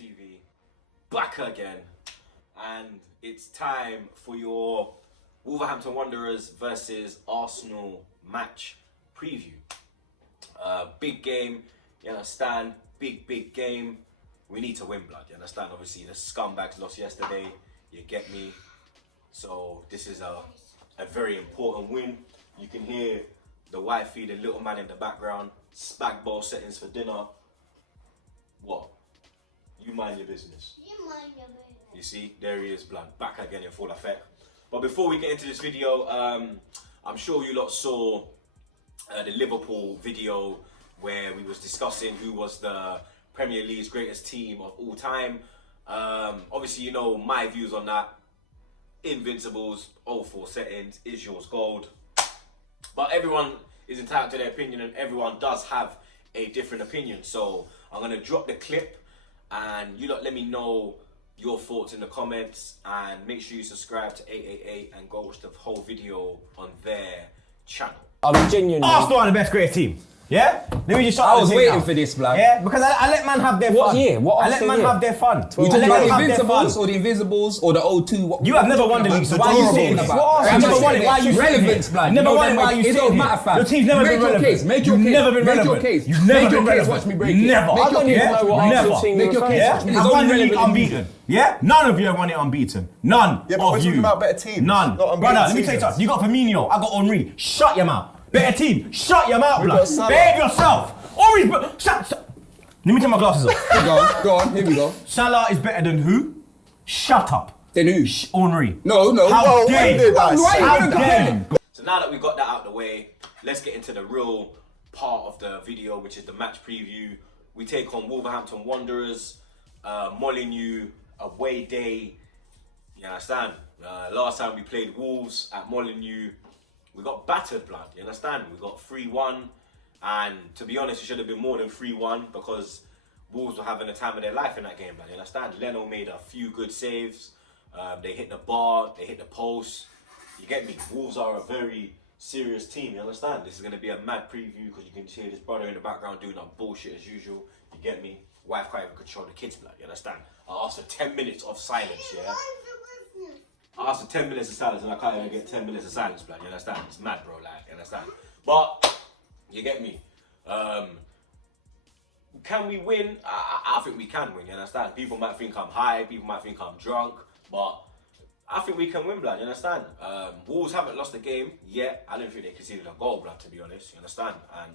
TroopzTV back again, and it's time for your Wolverhampton Wanderers versus Arsenal match preview. Big game, you understand? Big game. We need to win, blood. You understand? Obviously, the scumbags lost yesterday. You get me? So this is a very important win. You can hear the wifey, the little man in the background. Spag bowl settings for dinner. What? You mind your business. You mind your business. You see, there he is, blood, back again in full effect. But before we get into this video, I'm sure you lot saw the Liverpool video where we was discussing who was the Premier League's greatest team of all time. Obviously, you know my views on that. Invincibles, 04 settings, is yours gold. But everyone is entitled to their opinion, and everyone does have a different opinion. So I'm gonna drop the clip, and you lot let me know your thoughts in the comments, and make sure you subscribe to 888 and go watch the whole video on their channel. I'm genuine. Arsenal are the best greatest team. Yeah? Let me just I was waiting for this, blood. Yeah? Because I let man have their What fun. year? What I let Arsenal man year? have their fun. We I talking let about man the have their fun. Invincibles or the Invisibles or the O2? What, You have never won the league, so why are you saying that? about? You never won it, why are you saying Relevance, it? blood. You never You know won it, that why are you it saying don't it? matter, fam. Your team's never Make been your relevant. case, make your You've case. never been Make your relevant. case. You've never Make your been case, relevant. watch me break it. Never. Make I don't your even case. know what Never. Arsenal team Make your is. case. Yeah? Watch me. It's I've won only the league relevant. unbeaten. Yeah? None of you have won it unbeaten. None Yeah, but of we're you. talking about better teams, None. not unbeaten Brother, let me tell you seasons. something. You got Firmino, I got Henry. Shut your mouth. Better team. Shut your mouth, blood. got Salah. Behave yourself. Henry's... Shut. Let me take my glasses off. Go on, here we go. Salah is better than who? Shut up. Then who? Henry. No. How Whoa, dare when did I you? say How that? dare you? So now that we got that out of the way, let's get into the real part of the video, which is the match preview. We take on Wolverhampton Wanderers, Molineux away day. You understand? Last time we played Wolves at Molineux, we got battered, blood. You understand? We got 3-1, and to be honest, it should have been more than 3-1 because Wolves were having the time of their life in that game, blood. You understand? Leno made a few good saves. They hit the bar, they hit the post. You get me? Wolves are a very serious team, you understand? This is going to be a mad preview because you can hear this brother in the background doing that bullshit as usual. You get me? Wife can't even control the kids, blood. You understand? I asked for 10 minutes of silence, yeah? I asked for 10 minutes of silence and I can't even get 10 minutes of silence, blood. You understand? It's mad, bro, like, you understand? But, you get me? Can we win? I think we can win, you understand? People might think I'm high, people might think I'm drunk, but I think we can win, blood, you understand? Wolves haven't lost the game yet. I don't think they conceded a goal, blood, to be honest, you understand? And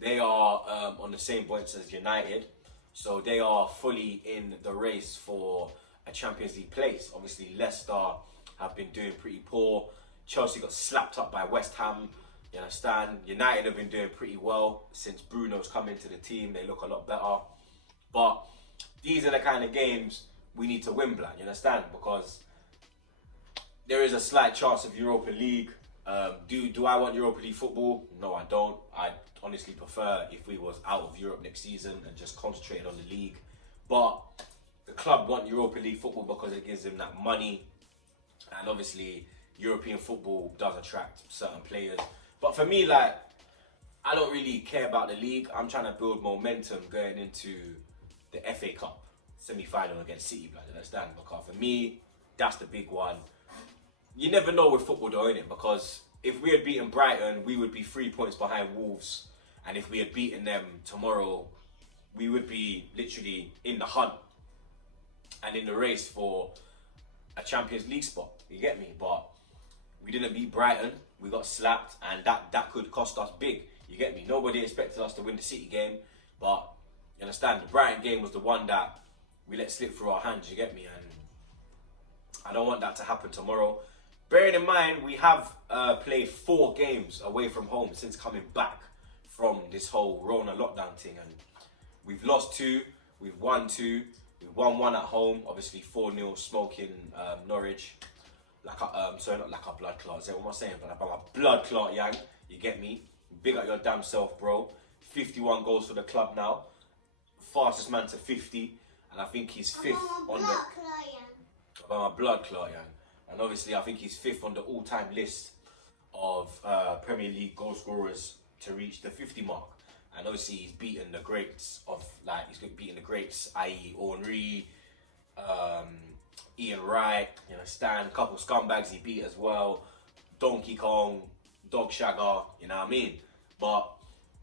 they are on the same points as United, so they are fully in the race for a Champions League place. Obviously, Leicester have been doing pretty poor. Chelsea got slapped up by West Ham, you understand? United have been doing pretty well since Bruno's come into the team. They look a lot better. But these are the kind of games we need to win, blood, you understand? Because there is a slight chance of Europa League. Do I want Europa League football? No, I don't. I honestly prefer if we was out of Europe next season and just concentrated on the league. But the club want Europa League football because it gives them that money. And obviously, European football does attract certain players. But for me, like, I don't really care about the league. I'm trying to build momentum going into the FA Cup semi-final against City, blood, you understand? Because for me, that's the big one. You never know with football though, innit? Because if we had beaten Brighton, we would be 3 points behind Wolves. And if we had beaten them tomorrow, we would be literally in the hunt and in the race for a Champions League spot. You get me? But we didn't beat Brighton. We got slapped, and that could cost us big. You get me? Nobody expected us to win the City game, but you understand, the Brighton game was the one that we let slip through our hands. You get me? And I don't want that to happen tomorrow. Bearing in mind, we have played 4 games away from home since coming back from this whole Rona lockdown thing, and we've lost 2, we've won 2, we've won 1 at home. Obviously 4-0 smoking Norwich. Sorry, not like a blood clot. What am I saying? But I'm a blood clot, yang. You get me? Big up your damn self, bro. 51 goals for the club now. Fastest man to 50, and I think he's 5th on the. I'm a blood clot, yang. And obviously, I think he's 5th on the all-time list of Premier League goal scorers to reach the 50 mark. And obviously he's beaten the greats of, like, he's beaten the greats, i.e. Henry, Ian Wright, you know, Stan, couple scumbags he beat as well, Donkey Kong, Dog Shagger, you know what I mean? But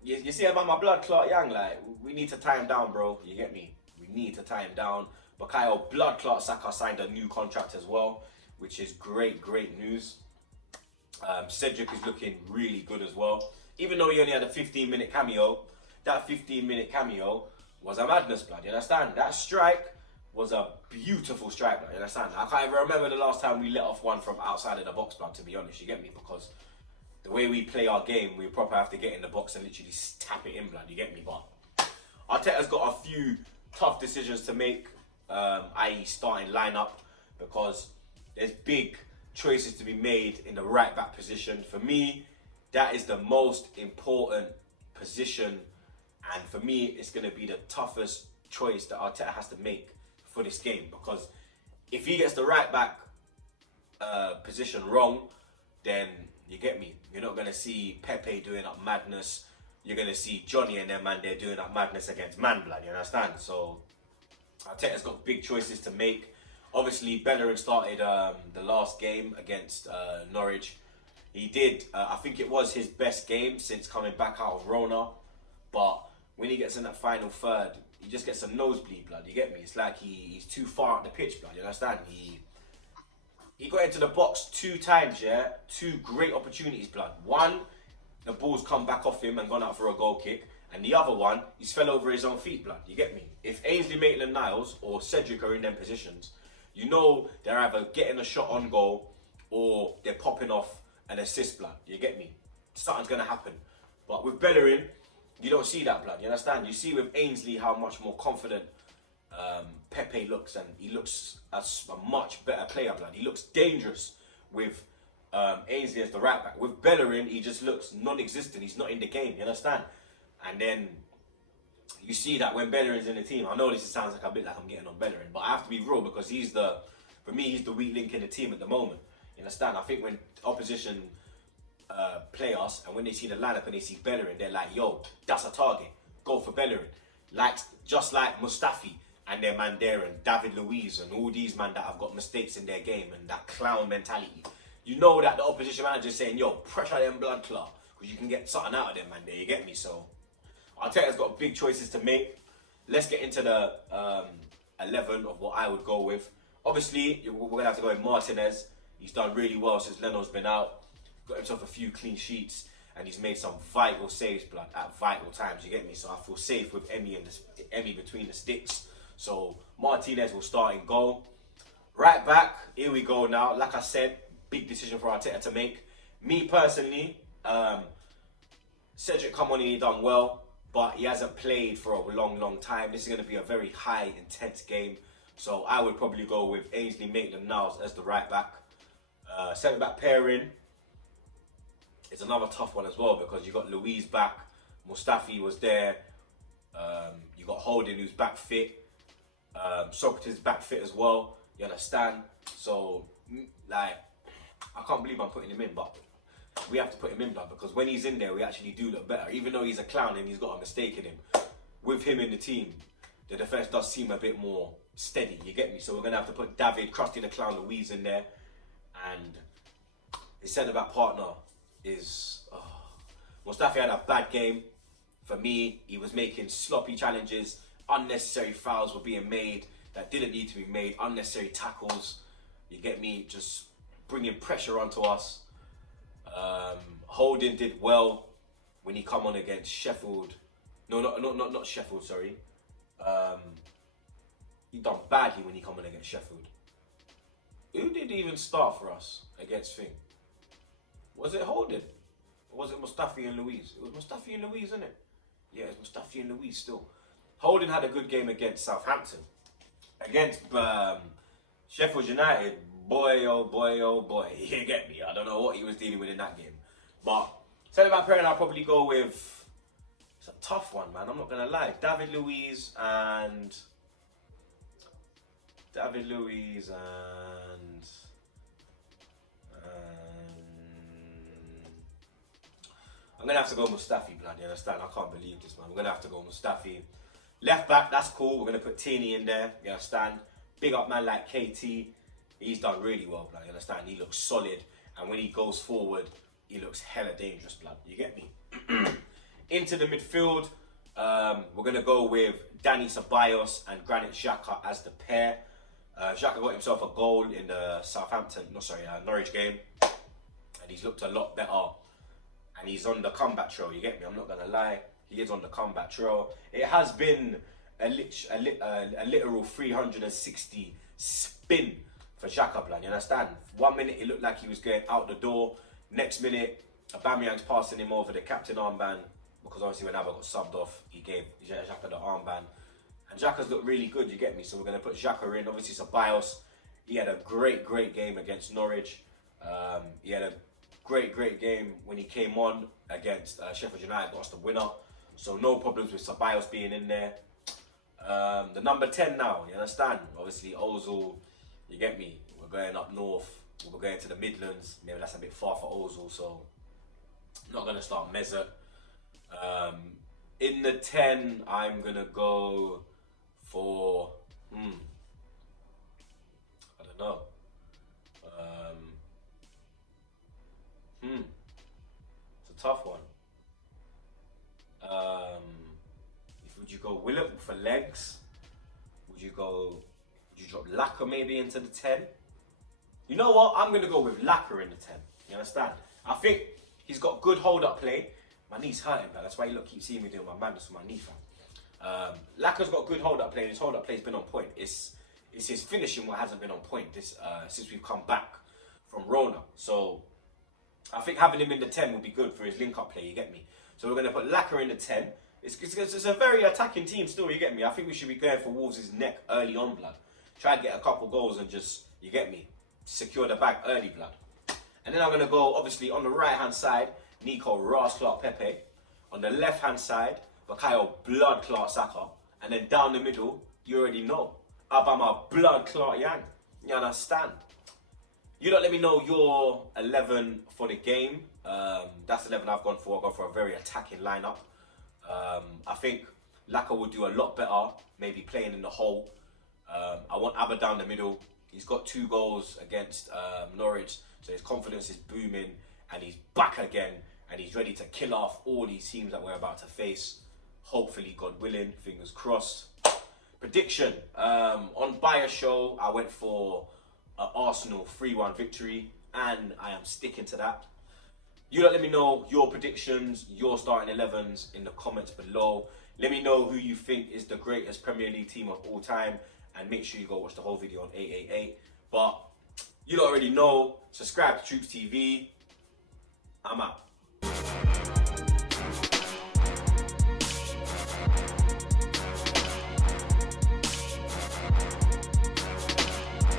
you see about my blood clot young, like, we need to tie him down, bro, you get me? We need to tie him down. Bukayo Blood Clot Saka signed a new contract as well, which is great news. Cedric is looking really good as well. Even though he only had a 15-minute cameo, that 15-minute cameo was a madness, blood, you understand? That strike was a beautiful strike, blood, you understand? I can't even remember the last time we let off one from outside of the box, blood, to be honest, you get me? Because the way we play our game, we probably have to get in the box and literally tap it in, blood, you get me? But Arteta's got a few tough decisions to make, i.e. starting lineup, because there's big choices to be made in the right back position. For me, that is the most important position, and for me, it's going to be the toughest choice that Arteta has to make for this game, because if he gets the right back position wrong, then you get me, you're not going to see Pepe doing up madness. You're going to see Johnny and them man, they're doing up madness against man, blood, you understand? So Arteta's got big choices to make. Obviously, Bellerin started the last game against Norwich. He did, I think it was his best game since coming back out of Rona. But when he gets in that final third, he just gets a nosebleed, blood. You get me? It's like he's too far up the pitch, blood. You understand? He got into the box 2 times, yeah? 2 great opportunities, blood. One, the ball's come back off him and gone out for a goal kick. And the other one, he's fell over his own feet, blood. You get me? If Ainsley Maitland-Niles or Cedric are in them positions, you know they're either getting a shot on goal or they're popping off an assist, blood. You get me? Something's going to happen. But with Bellerin, you don't see that, blood. You understand? You see with Ainsley how much more confident Pepe looks, and he looks as a much better player, blood. He looks dangerous with Ainsley as the right back. With Bellerin, he just looks non-existent. He's not in the game. You understand? And then you see that when Bellerin's in the team. I know this sounds like a bit like I'm getting on Bellerin, but I have to be real, because for me, he's the weak link in the team at the moment. You understand? I think when opposition play us, and when they see the lineup and they see Bellerin, they're like, yo, that's a target. Go for Bellerin. Just like Mustafi and their man there, and David Luiz and all these man that have got mistakes in their game and that clown mentality. You know that the opposition manager's saying, yo, pressure them blood clot, because you can get something out of them, man. There, you get me? So Arteta's got big choices to make. Let's get into the 11 of what I would go with. Obviously, we're going to have to go with Martinez. He's done really well since Leno's been out. Got himself a few clean sheets, and he's made some vital saves, blood, at vital times, you get me? So I feel safe with Emmy between the sticks. So Martinez will start in goal. Right back, here we go now. Like I said, big decision for Arteta to make. Me personally, Cedric come on and he done well, but he hasn't played for a long time. This is going to be a very high, intense game. So I would probably go with Ainsley Maitland-Niles as the right back. Centre back pairing, it's another tough one as well, because you got Luiz back, Mustafi was there, you got Holding who's back fit, Socrates back fit as well, you understand? So, like, I can't believe I'm putting him in, but we have to put him in, blood, because when he's in there, we actually do look better. Even though he's a clown and he's got a mistake in him, with him in the team, the defence does seem a bit more steady, you get me? So we're going to have to put David, Krusty the Clown, Luiz in there, and his centre-back partner is... Mustafi had a bad game. For me, he was making sloppy challenges, unnecessary fouls were being made that didn't need to be made, unnecessary tackles, you get me, just bringing pressure onto us. Holding did well when he come on against Sheffield. No, not Sheffield, sorry. He done badly when he come on against Sheffield. Who did even start for us against Thing? Was it Holding? Or was it Mustafi and Luiz? It was Mustafi and Luiz, isn't it? Yeah, it was Mustafi and Luiz still. Holding had a good game against Southampton. Against Sheffield United, boy, oh boy, oh boy. You get me? I don't know what he was dealing with in that game. But centre back pairing, I'll probably go with... It's a tough one, man. I'm not going to lie. David Luiz and... I'm going to have to go Mustafi, blood, you understand? I can't believe this, man. I'm going to have to go Mustafi. Left back, that's cool. We're going to put Tierney in there, you understand? Big up man like KT. He's done really well, blood, you understand? He looks solid. And when he goes forward, he looks hella dangerous, blood. You get me? Into the midfield, we're going to go with Danny Ceballos and Granit Xhaka as the pair. Xhaka got himself a goal in the Norwich game. And he's looked a lot better. And he's on the comeback trail, you get me? I'm not going to lie. He is on the comeback trail. It has been a literal 360 spin for Xhaka, blood, you understand? 1 minute it looked like he was going out the door. Next minute, Aubameyang's passing him over the captain armband, because obviously when Ava got subbed off, he gave Xhaka the armband. And Xhaka's looked really good, you get me? So we're going to put Xhaka in. Obviously, Ceballos, he had a great game against Norwich. He had a great game when he came on against Sheffield United, got us the winner. So no problems with Ceballos being in there. The number 10 now, you understand? Obviously, Ozil, you get me? We're going up north. We're going to the Midlands. Maybe that's a bit far for Ozil, so I'm not going to start Mesut. In the 10, I'm going to go for, I don't know. It's a tough one. Would you go Willett for legs? Would you drop Lacquer maybe into the 10? You know what? I'm going to go with Lacquer in the 10. You understand? I think he's got good hold-up play. My knee's hurting, man. That's why you keep seeing me doing my madness with my knee, fam. Lacquer's got good hold-up play, and his hold-up play's been on point. It's his finishing what hasn't been on point since we've come back from Rona. So I think having him in the 10 will be good for his link-up play, you get me? So we're going to put Lacquer in the 10. It's a very attacking team still, you get me? I think we should be going for Wolves' neck early on, blood. Try and get a couple goals and just, you get me, secure the bag early, blood. And then I'm going to go, obviously, on the right-hand side, Nico Ras Clark Pepe. On the left-hand side, Bakayo Blood Clark Saka. And then down the middle, you already know, Abama Blood Clark Yang. You understand? You don't let me know your 11 for the game. That's 11 I've gone for. I'll go for a very attacking lineup. I think Lacquer would do a lot better, maybe playing in the hole. I want Abba down the middle. He's got 2 goals against Norwich, so his confidence is booming, and he's back again, and he's ready to kill off all these teams that we're about to face. Hopefully, God willing, fingers crossed. Prediction. On Bayer Show, I went for an Arsenal 3-1 victory, and I am sticking to that. You let me know your predictions, your starting 11s in the comments below. Let me know who you think is the greatest Premier League team of all time, and make sure you go watch the whole video on 888. But you already know, subscribe to TroopzTV. I'm out.